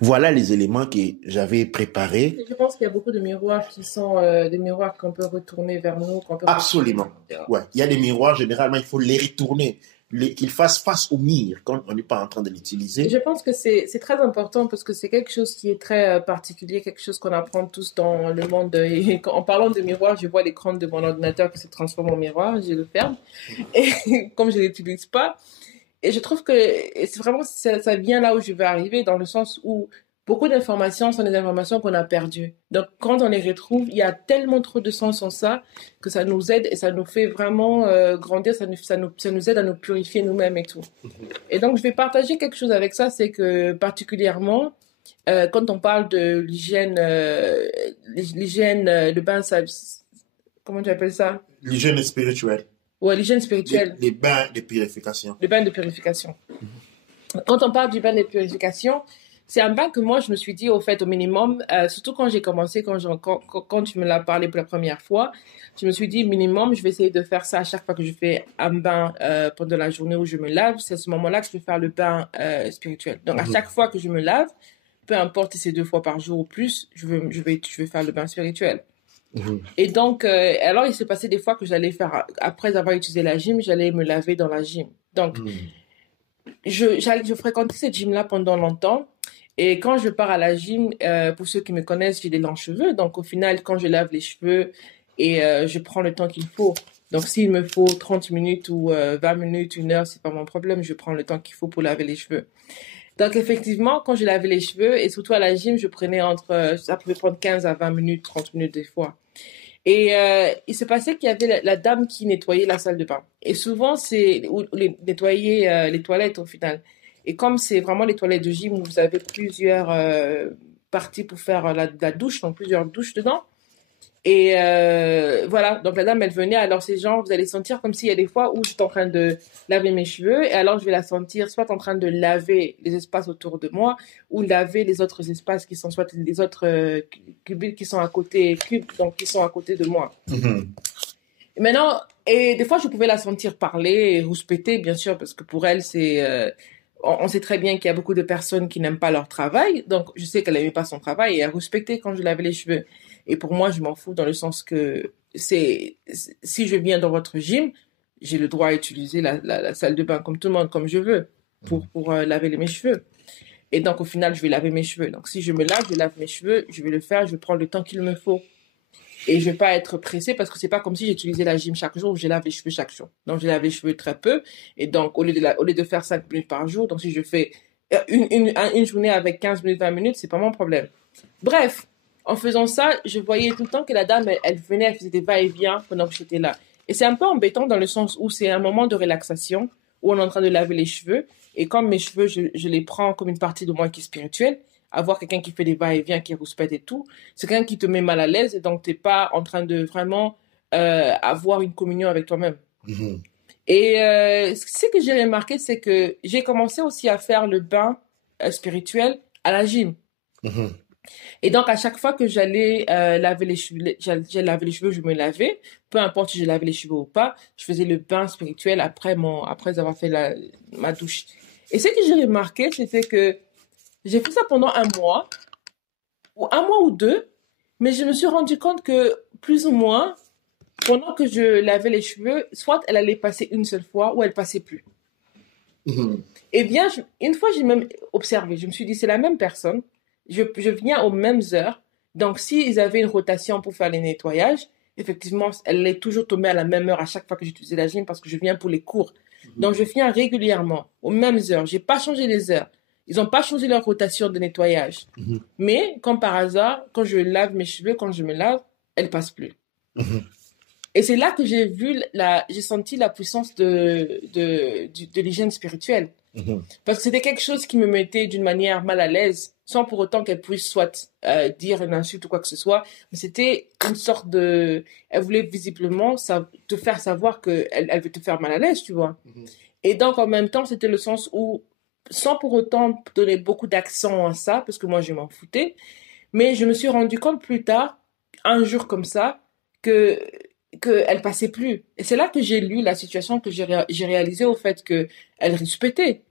Voilà les éléments que j'avais préparés. Je pense qu'il y a beaucoup de miroirs qui sont des miroirs qu'on peut retourner vers nous. Absolument. Ouais. Il y a des miroirs, généralement, il faut les retourner, qu'ils fassent face au mur quand on n'est pas en train de l'utiliser. Je pense que c'est très important parce que c'est quelque chose qui est très particulier, quelque chose qu'on apprend tous dans le monde. Et en parlant de miroirs, je vois l'écran de mon ordinateur qui se transforme en miroir, je le ferme. Et comme je ne l'utilise pas, et je trouve que c'est vraiment, ça vient là où je veux arriver, dans le sens où beaucoup d'informations sont des informations qu'on a perdues. Donc, quand on les retrouve, il y a tellement trop de sens en ça que ça nous aide et ça nous fait vraiment grandir, ça nous aide à nous purifier nous-mêmes et tout. Et donc, je vais partager quelque chose avec ça, c'est que particulièrement, quand on parle de l'hygiène, le bain, ça, comment tu appelles ça? L'hygiène spirituelle. Ouais, l'hygiène spirituelle. Les bains de purification. Le bain de purification. Quand on parle du bain de purification, c'est un bain que moi, je me suis dit, au fait, au minimum, surtout quand j'ai commencé, quand tu me l'as parlé pour la première fois, je me suis dit, minimum, je vais essayer de faire ça à chaque fois que je fais un bain pendant la journée où je me lave. C'est à ce moment-là que je vais faire le bain spirituel. Donc, à chaque fois que je me lave, peu importe si c'est 2 fois par jour ou plus, je vais faire le bain spirituel. Et donc, alors, il s'est passé des fois que j'allais faire, après avoir utilisé la gym, j'allais me laver dans la gym. Donc, je fréquentais cette gym-là pendant longtemps. Et quand je pars à la gym, pour ceux qui me connaissent, j'ai des longs cheveux. Donc, au final, quand je lave les cheveux et je prends le temps qu'il faut. Donc, s'il me faut 30 minutes ou 20 minutes, 1 heure, c'est pas mon problème. Je prends le temps qu'il faut pour laver les cheveux. Donc, effectivement, quand je lavais les cheveux, et surtout à la gym, ça pouvait prendre 15 à 20 minutes, 30 minutes des fois. Et il se passait qu'il y avait la dame qui nettoyait la salle de bain. Et souvent, c'est nettoyer les toilettes au final. Et comme c'est vraiment les toilettes de gym où vous avez plusieurs parties pour faire la douche, donc plusieurs douches dedans. Et voilà, donc la dame, elle venait, alors ces gens, vous allez sentir comme s'il y a des fois où je suis en train de laver mes cheveux, et alors je vais la sentir soit en train de laver les espaces autour de moi, ou laver les autres espaces qui sont soit les autres cubes qui sont à côté, donc qui sont à côté de moi. Et maintenant, et des fois je pouvais la sentir parler et rouspéter, bien sûr, parce que pour elle, on sait très bien qu'il y a beaucoup de personnes qui n'aiment pas leur travail, donc je sais qu'elle n'aimait pas son travail, et elle rouspétait quand je lavais les cheveux. Et pour moi, je m'en fous dans le sens que si je viens dans votre gym, j'ai le droit à utiliser la salle de bain comme tout le monde, comme je veux, pour laver mes cheveux. Et donc, au final, je vais laver mes cheveux. Donc, si je lave mes cheveux, je vais le faire, je vais prendre le temps qu'il me faut. Et je vais pas être pressée parce que c'est pas comme si j'utilisais la gym chaque jour ou je lave les cheveux chaque jour. Donc, je lave les cheveux très peu. Et donc, au lieu de faire 5 minutes par jour, donc si je fais une journée avec 15 minutes, 20 minutes, c'est pas mon problème. Bref. En faisant ça, je voyais tout le temps que la dame, elle venait, elle faisait des va-et-vient pendant que j'étais là. Et c'est un peu embêtant dans le sens où c'est un moment de relaxation, où on est en train de laver les cheveux. Et comme mes cheveux, je les prends comme une partie de moi qui est spirituelle, avoir quelqu'un qui fait des va-et-vient, qui rouspète et tout, c'est quelqu'un qui te met mal à l'aise et donc t'es pas en train de vraiment avoir une communion avec toi-même. Et ce que j'ai remarqué, c'est que j'ai commencé aussi à faire le bain spirituel à la gym. Et donc, à chaque fois que j'allais laver les cheveux, je me lavais. Peu importe si je lavais les cheveux ou pas, je faisais le bain spirituel après avoir fait ma douche. Et ce que j'ai remarqué, c'était que j'ai fait ça pendant 1 mois, ou 1 mois ou 2, mais je me suis rendu compte que, plus ou moins, pendant que je lavais les cheveux, soit elle allait passer une seule fois, ou elle passait plus. Eh bien, une fois, j'ai même observé. Je me suis dit, c'est la même personne. Je viens aux mêmes heures. Donc, s'ils avaient une rotation pour faire les nettoyages, effectivement, elle est toujours tombée à la même heure à chaque fois que j'utilisais la gym parce que je viens pour les cours. Donc, je viens régulièrement, aux mêmes heures. J'ai pas changé les heures. Ils ont pas changé leur rotation de nettoyage. Mais, comme par hasard, quand je lave mes cheveux, quand je me lave, elle passe plus. Et c'est là que j'ai senti la puissance de l'hygiène spirituelle. Parce que c'était quelque chose qui me mettait d'une manière mal à l'aise, sans pour autant qu'elle puisse soit dire une insulte ou quoi que ce soit. Mais c'était une sorte de... Elle voulait visiblement te faire savoir qu'elle veut te faire mal à l'aise, tu vois. Et donc, en même temps, c'était le sens où, sans pour autant donner beaucoup d'accent à ça, parce que moi, je m'en foutais, mais je me suis rendu compte plus tard, un jour comme ça, que qu'elle passait plus. Et c'est là que j'ai lu la situation, que j'ai réalisé au fait qu'elle respectait.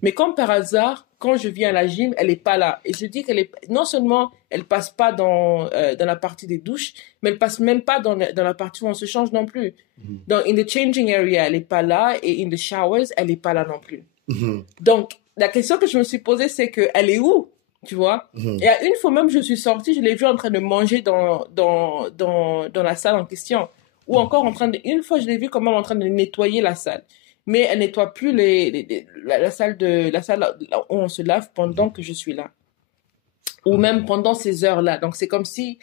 Mais comme par hasard, quand je viens à la gym, elle est pas là. Et je dis non seulement elle passe pas dans la partie des douches, mais elle passe même pas dans la partie où on se change non plus. Donc, in the changing area, elle est pas là, et in the showers, elle est pas là non plus. Donc, la question que je me suis posée, c'est que elle est où? Tu vois? Et à une fois même, je suis sortie, je l'ai vue en train de manger dans la salle en question. Ou encore une fois, je l'ai vue quand même en train de nettoyer la salle. Mais elle nettoie plus la salle où on se lave pendant que je suis là. Ou même pendant ces heures-là. Donc, c'est comme si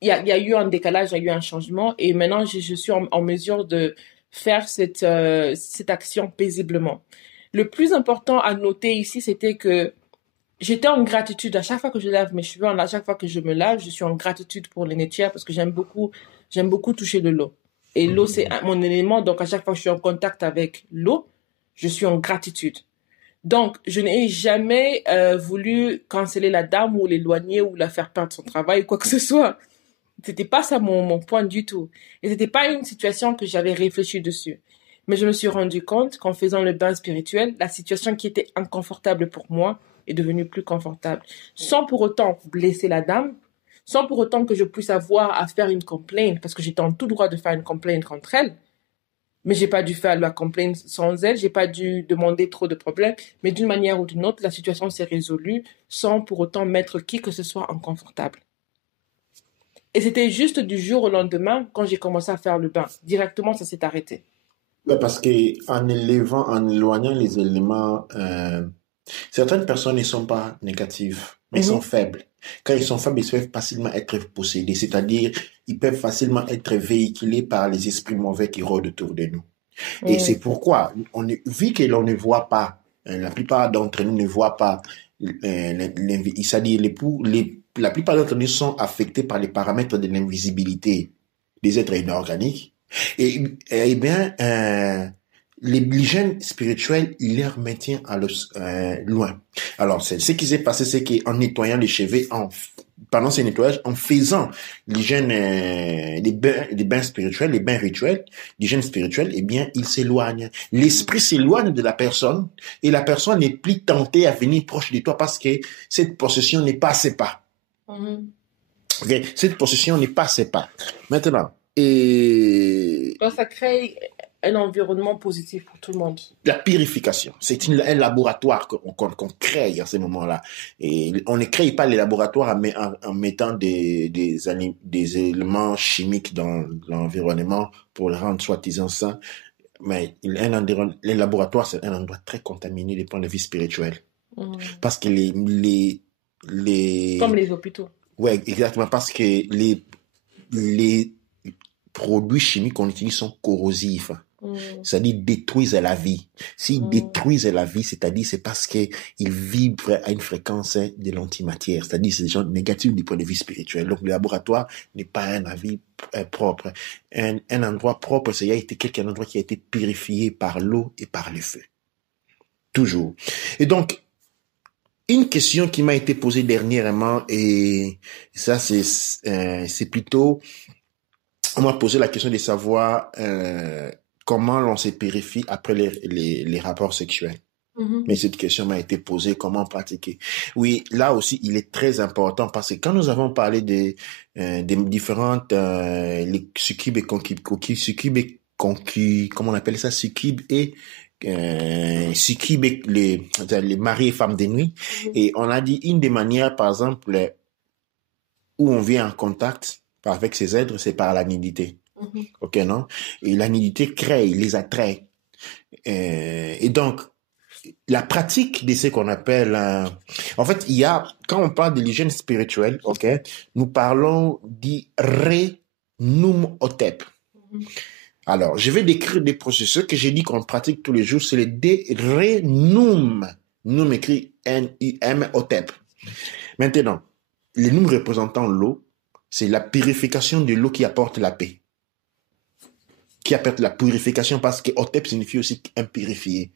il y a eu un décalage, il y a eu un changement. Et maintenant, je suis en mesure de faire cette action paisiblement. Le plus important à noter ici, c'était que j'étais en gratitude à chaque fois que je lave mes cheveux, à chaque fois que je me lave, je suis en gratitude pour les nettières parce que j'aime beaucoup toucher de l'eau. Et l'eau, c'est mon élément. Donc, à chaque fois que je suis en contact avec l'eau, je suis en gratitude. Donc, je n'ai jamais voulu canceller la dame ou l'éloigner ou la faire perdre son travail ou quoi que ce soit. C'était pas ça mon point du tout. Et c'était pas une situation que j'avais réfléchi dessus. Mais je me suis rendu compte qu'en faisant le bain spirituel, la situation qui était inconfortable pour moi est devenue plus confortable. Sans pour autant blesser la dame, sans pour autant que je puisse avoir à faire une complainte, parce que j'étais en tout droit de faire une complainte contre elle, mais j'ai pas dû faire la complainte sans elle, j'ai pas dû demander trop de problèmes, mais d'une manière ou d'une autre, la situation s'est résolue sans pour autant mettre qui que ce soit inconfortable. Et c'était juste du jour au lendemain, quand j'ai commencé à faire le bain. Directement, ça s'est arrêté. Ouais, parce que en éloignant les éléments, certaines personnes ne sont pas négatives, mais sont faibles. Quand ils sont faibles, ils peuvent facilement être possédés, c'est-à-dire ils peuvent facilement être véhiculés par les esprits mauvais qui rôdent autour de nous. Et c'est pourquoi, vu que l'on ne voit pas, la plupart d'entre nous ne voient pas, c'est-à-dire la plupart d'entre nous sont affectés par les paramètres de l'invisibilité des êtres inorganiques. Et bien, l'hygiène spirituelle, il leur maintient loin. Alors, ce qui s'est passé, c'est qu'en nettoyant les cheveux, pendant ces nettoyages, en faisant l'hygiène des bains spirituels, les bains rituels, l'hygiène spirituelle, eh bien, il s'éloigne. L'esprit s'éloigne de la personne et la personne n'est plus tentée à venir proche de toi parce que cette possession n'est pas ses pas. Okay? Cette possession n'est pas ses pas. Maintenant, donc, ça crée un environnement positif pour tout le monde. La purification, c'est un laboratoire qu'on crée à ce moment-là. Et on ne crée pas les laboratoires en mettant des éléments chimiques dans l'environnement pour le rendre soi-disant sain. Mais les laboratoires, c'est un endroit très contaminé du point de vue spirituel. Parce que comme les hôpitaux. Ouais, exactement. Parce que les produits chimiques qu'on utilise sont corrosifs. C'est-à-dire détruisent la vie. S'ils détruisent la vie, c'est-à-dire c'est parce qu'ils vibrent à une fréquence de l'antimatière. C'est-à-dire c'est des gens négatifs du point de vue spirituel. Donc le laboratoire n'est pas un avis propre. Un endroit propre, c'est un endroit qui a été purifié par l'eau et par le feu. Toujours. Et donc, une question qui m'a été posée dernièrement, et ça c'est plutôt... On m'a posé la question de savoir comment l'on se purifie après les rapports sexuels. Mais cette question m'a été posée, comment pratiquer. Oui, là aussi, il est très important parce que quand nous avons parlé des différentes, les succubes et comment on appelle ça, succubes et les maris et femmes de nuit. Et on a dit une des manières, par exemple, où on vient en contact, avec ses êtres, c'est par la nudité. Ok, non? Et la nudité crée les attraits. Et donc, la pratique de ce qu'on appelle... En fait, il y a... Quand on parle de l'hygiène spirituelle, ok, nous parlons d'Irenum Hotep. Alors, je vais décrire des processus que j'ai dit qu'on pratique tous les jours. C'est le Renum. Num écrit N-U-M Hotep. Maintenant, les Num représentant l'eau, c'est la purification de l'eau qui apporte la paix. Qui apporte la purification parce que Hotep signifie aussi un purifié.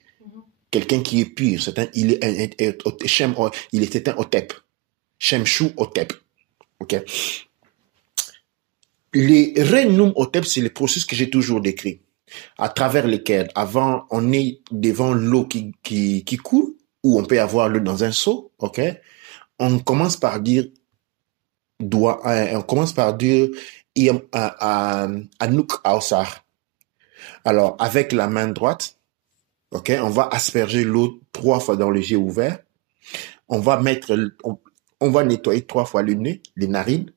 Quelqu'un qui est pur. Il est un Hotep. Shemshu Hotep. Ok. Les Renum Hotep, c'est le processus que j'ai toujours décrit. À travers lesquels, avant, on est devant l'eau qui coule, ou on peut avoir l'eau dans un seau, ok? On commence par dire Anouk Aosar. Alors, avec la main droite, ok, on va asperger l'eau 3 fois dans les yeux ouverts. On va nettoyer 3 fois le nez, les narines.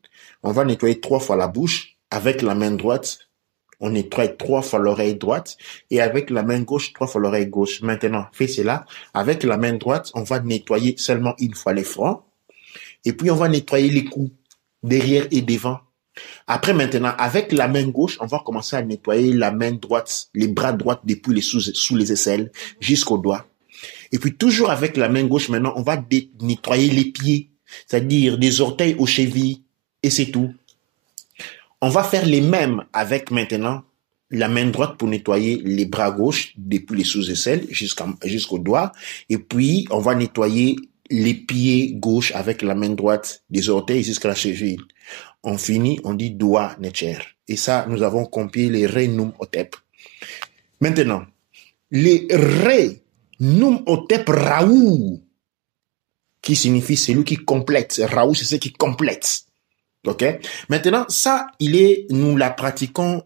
On va nettoyer 3 fois la bouche. Avec la main droite, on nettoie 3 fois l'oreille droite. Et avec la main gauche, 3 fois l'oreille gauche. Maintenant, fais cela. Avec la main droite, on va nettoyer seulement 1 fois les fronts. Et puis, on va nettoyer les coups, derrière et devant. Après, maintenant, avec la main gauche, on va commencer à nettoyer la main droite, les bras droits depuis sous les aisselles jusqu'aux doigts. Et puis, toujours avec la main gauche, maintenant, on va nettoyer les pieds, c'est-à-dire des orteils aux chevilles, et c'est tout. On va faire les mêmes avec maintenant la main droite pour nettoyer les bras gauches depuis les sous-aisselles jusqu'aux doigts. Et puis, on va nettoyer les pieds gauches avec la main droite des orteils jusqu'à la cheville. On finit, on dit doigt netcher. Et ça, nous avons compris les Renum Hotep. Maintenant, les Renum Hotep Raoult, qui signifie celui qui complète. Raoult, c'est ce qui complète. Ok? Maintenant, ça, nous la pratiquons,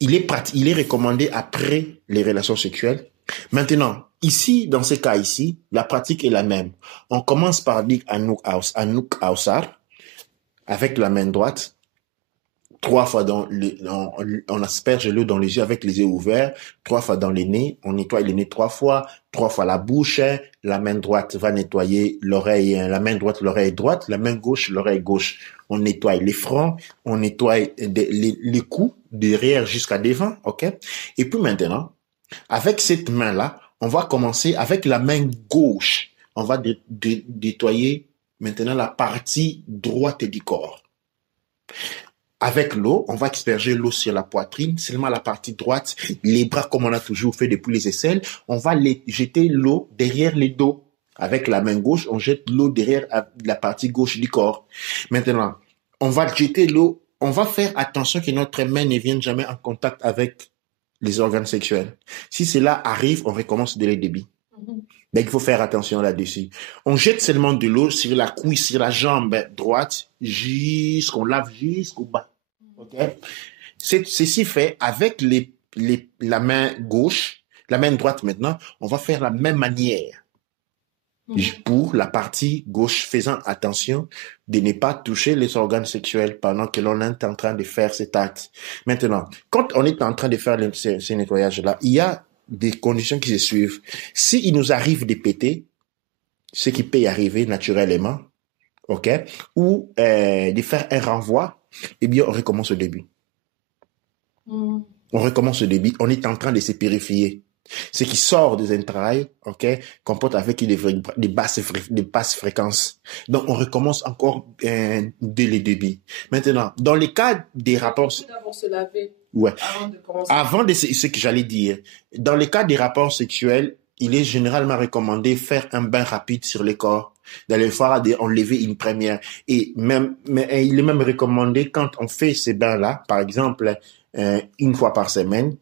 il est recommandé après les relations sexuelles. Maintenant, ici, dans ce cas ici, la pratique est la même. On commence par dire Anouk Aosar, avec la main droite, 3 fois on asperge l'eau dans les yeux avec les yeux ouverts, 3 fois dans les nez, on nettoie les nez 3 fois, 3 fois la bouche, la main droite va nettoyer l'oreille, la main droite l'oreille droite, la main gauche l'oreille gauche. On nettoie les fronts, on nettoie les coups, derrière jusqu'à devant, ok? Et puis maintenant, avec cette main-là, on va commencer avec la main gauche. On va nettoyer maintenant la partie droite du corps. Avec l'eau, on va asperger l'eau sur la poitrine, seulement la partie droite, les bras comme on a toujours fait depuis les aisselles. On va jeter l'eau derrière les dos. Avec la main gauche, on jette l'eau derrière la partie gauche du corps. Maintenant, on va jeter l'eau, on va faire attention que notre main ne vienne jamais en contact avec les organes sexuels. Si cela arrive, on recommence dès le début. Donc, il faut faire attention là-dessus. On jette seulement de l'eau sur la cuisse, sur la jambe droite, qu'on lave jusqu'au bas. Okay? Ceci fait avec la main gauche, la main droite maintenant, on va faire la même manière. Pour la partie gauche, faisant attention de ne pas toucher les organes sexuels pendant que l'on est en train de faire cet acte. Maintenant, quand on est en train de faire ces nettoyages-là, il y a des conditions qui se suivent. S'il nous arrive de péter, ce qui peut y arriver naturellement, ok, ou de faire un renvoi, eh bien, on recommence au début. On recommence au début. On est en train de se purifier. Ce qui sort des entrailles, ok, comporte avec des basses fréquences. Donc, on recommence encore dès le début. Maintenant, dans le cas des rapports... D'abord se laver. Ouais. Avant de commencer. Avant de ce que j'allais dire, dans le cas des rapports sexuels, il est généralement recommandé faire un bain rapide sur le corps, d'aller faire enlever une première. Et il est même recommandé quand on fait ces bains-là, par exemple, une fois par semaine,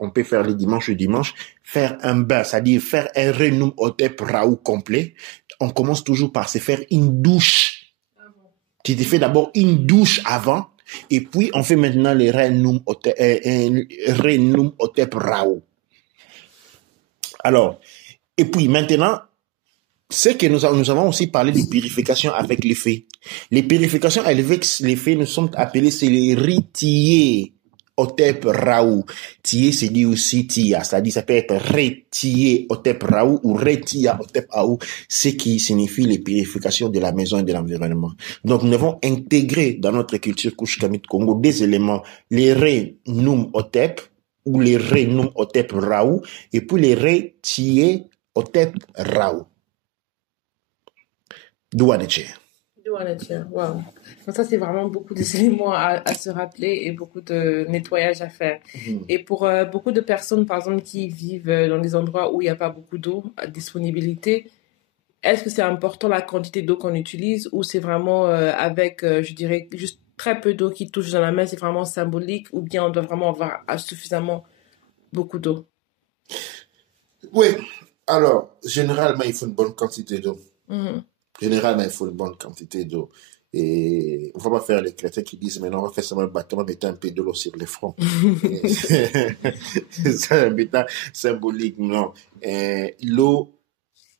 on peut faire les dimanches au dimanche, faire un bain, c'est-à-dire faire un Renum Hotep Raoult complet. On commence toujours par se faire une douche. Tu te fais d'abord une douche avant, et puis on fait maintenant les Renum Hotep Raoult. Alors, et puis maintenant, c'est que nous avons aussi parlé de purification avec les fées. Les purifications avec les fées, nous sommes appelés, c'est les ritiers. Otep Raou. Tié, c'est dit aussi Tia. C'est-à-dire, ça peut être Retié Otep Raou ou Retia Otep Aou, ce qui signifie les purifications de la maison et de l'environnement. Donc, nous devons intégrer dans notre culture Kushkamit Congo des éléments, les Re Num Otep ou les Re Num Otep Raou et puis les Retié Otep Raou. Douaneche. Wow. Donc ça, c'est vraiment beaucoup d'éléments à se rappeler et beaucoup de nettoyage à faire. Et pour beaucoup de personnes, par exemple, qui vivent dans des endroits où il n'y a pas beaucoup d'eau à disponibilité, est-ce que c'est important la quantité d'eau qu'on utilise ou c'est vraiment avec, je dirais, juste très peu d'eau qui touche dans la main, c'est vraiment symbolique ou bien on doit vraiment avoir suffisamment beaucoup d'eau? Oui, alors, généralement, il faut une bonne quantité d'eau. Généralement, il faut une bonne quantité d'eau. Et on ne va pas faire les chrétiens qui disent maintenant on va faire seulement le baptême, mettre un peu de l'eau sur les fronts. C'est un métal symbolique, non. L'eau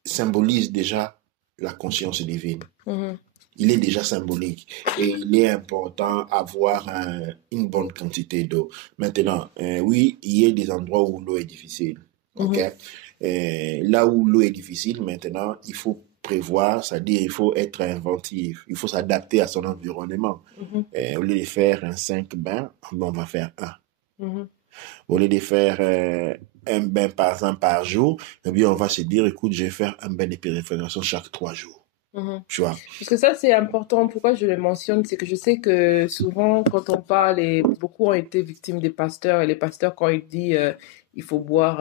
symbolise déjà la conscience divine. Il est déjà symbolique et il est important d'avoir une bonne quantité d'eau. Maintenant, oui, il y a des endroits où l'eau est difficile. Okay? Là où l'eau est difficile, maintenant, il faut prévoir, c'est-à-dire il faut être inventif, il faut s'adapter à son environnement. Au lieu de faire un 5 bains, on va faire un. Au lieu de faire un bain par exemple par jour, eh bien on va se dire, écoute, je vais faire un bain de purification chaque 3 jours. Tu vois. Parce que ça, c'est important. Pourquoi je le mentionne, c'est que je sais que souvent, quand on parle, et beaucoup ont été victimes des pasteurs, et les pasteurs, quand ils disent il faut boire,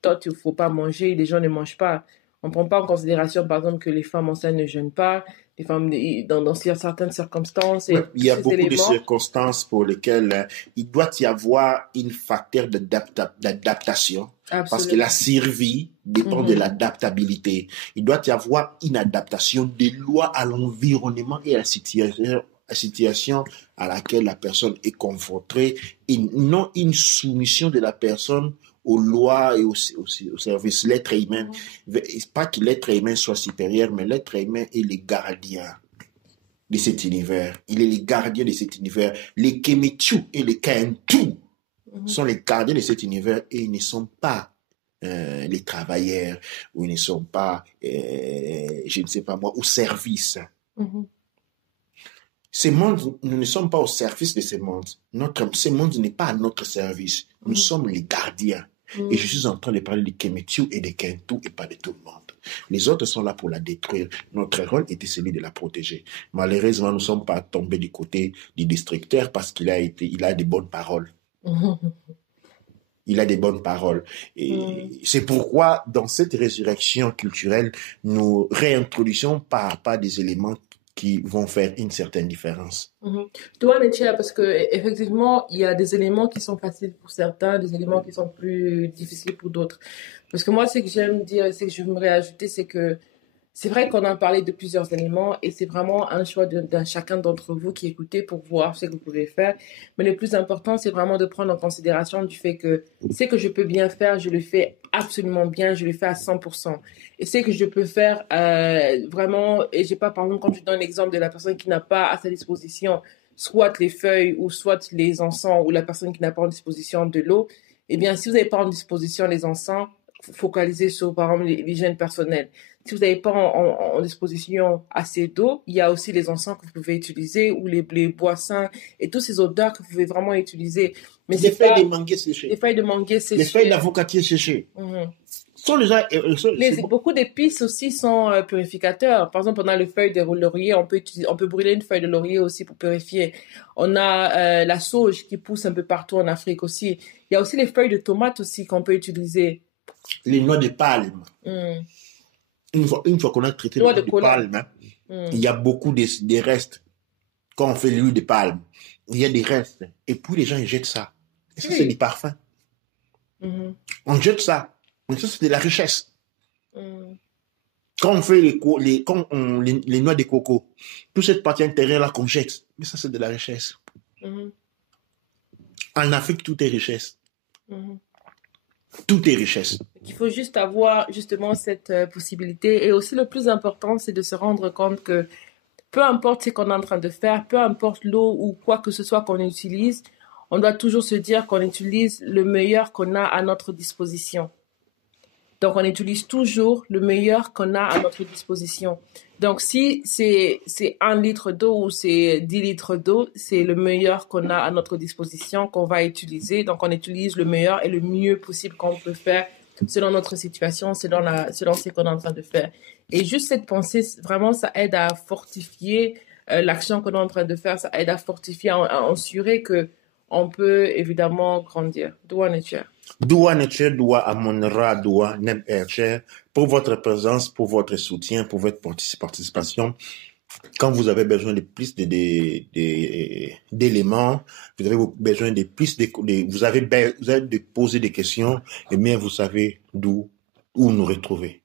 tot, il ne faut pas manger, les gens ne mangent pas. On ne prend pas en considération, par exemple, que les femmes enceintes ne jeûnent pas, les femmes dans certaines circonstances. Et il y a beaucoup de circonstances pour lesquelles il doit y avoir un facteur d'adaptation. Absolument. Parce que la survie dépend de l'adaptabilité. Il doit y avoir une adaptation des lois à l'environnement et à la situation à laquelle la personne est confrontée et non une soumission de la personne aux lois et au service. L'être humain, pas que l'être humain soit supérieur, mais l'être humain est le gardien de cet univers. Il est le gardien de cet univers. Les Kemetu et les Kaintu sont les gardiens de cet univers et ils ne sont pas les travailleurs ou ils ne sont pas, je ne sais pas moi, au service. Ce monde, nous ne sommes pas au service de ce monde. Ce monde n'est pas à notre service. Nous sommes les gardiens. Et je suis en train de parler de Kemetu et de Kaintu et pas de tout le monde. Les autres sont là pour la détruire. Notre rôle était celui de la protéger. Malheureusement, nous ne sommes pas tombés du côté du destructeur parce qu'il a des bonnes paroles. Il a des bonnes paroles. Et c'est pourquoi, dans cette résurrection culturelle, nous réintroduisons pas à pas des éléments qui vont faire une certaine différence. Toi, Netia, parce que effectivement, il y a des éléments qui sont faciles pour certains, des éléments qui sont plus difficiles pour d'autres. Parce que moi, ce que j'aime dire, ce que je voudrais ajouter, c'est que c'est vrai qu'on a parlé de plusieurs éléments et c'est vraiment un choix d'un chacun d'entre vous qui écoutez pour voir ce que vous pouvez faire. Mais le plus important, c'est vraiment de prendre en considération du fait que ce que je peux bien faire, je le fais absolument bien, je le fais à 100%. Et ce que je peux faire vraiment, et j'ai pas, par exemple, quand je donne l'exemple de la personne qui n'a pas à sa disposition soit les feuilles ou soit les encens ou la personne qui n'a pas en disposition de l'eau, eh bien, si vous n'avez pas en disposition les encens, focalisez sur, par exemple, l'hygiène personnelle. Si vous n'avez pas en disposition assez d'eau, il y a aussi les encens que vous pouvez utiliser ou les boissons et toutes ces odeurs que vous pouvez vraiment utiliser. Mais les feuilles de manguier séchées. Les feuilles de manguier séchées. Les feuilles d'avocatier séchées. Sont déjà, beaucoup d'épices aussi sont purificateurs. Par exemple, on a les feuilles de laurier. On peut brûler une feuille de laurier aussi pour purifier. On a la sauge qui pousse un peu partout en Afrique aussi. Il y a aussi les feuilles de tomates aussi qu'on peut utiliser. Les noix de palme. Une fois qu'on a traité les noix de palme, il y a beaucoup de restes. Quand on fait l'huile de palme, il y a des restes. Et puis les gens, ils jettent ça. Et ça, c'est du parfum. On jette ça. Mais ça, c'est de la richesse. Quand on fait les noix de coco, toute cette partie intérieure-là qu'on jette, mais ça, c'est de la richesse. En Afrique, tout est richesse. Tout est richesse. qu'il faut juste avoir justement cette possibilité. Et aussi le plus important, c'est de se rendre compte que peu importe ce qu'on est en train de faire, peu importe l'eau ou quoi que ce soit qu'on utilise, on doit toujours se dire qu'on utilise le meilleur qu'on a à notre disposition. Donc, on utilise toujours le meilleur qu'on a à notre disposition. Donc, si c'est 1 litre d'eau ou c'est 10 litres d'eau, c'est le meilleur qu'on a à notre disposition qu'on va utiliser. Donc, on utilise le meilleur et le mieux possible qu'on peut faire selon notre situation, selon ce qu'on est en train de faire. Et juste cette pensée, vraiment, ça aide à fortifier l'action qu'on est en train de faire. Ça aide à fortifier, à assurer que on peut évidemment grandir. Dua Nature. Dua Nature, Dua Amonra, Dua Nem Ercher, pour votre présence, pour votre soutien, pour votre participation. Quand vous avez besoin de plus d'éléments, vous avez besoin de plus vous avez de poser des questions, et bien vous savez où nous retrouver.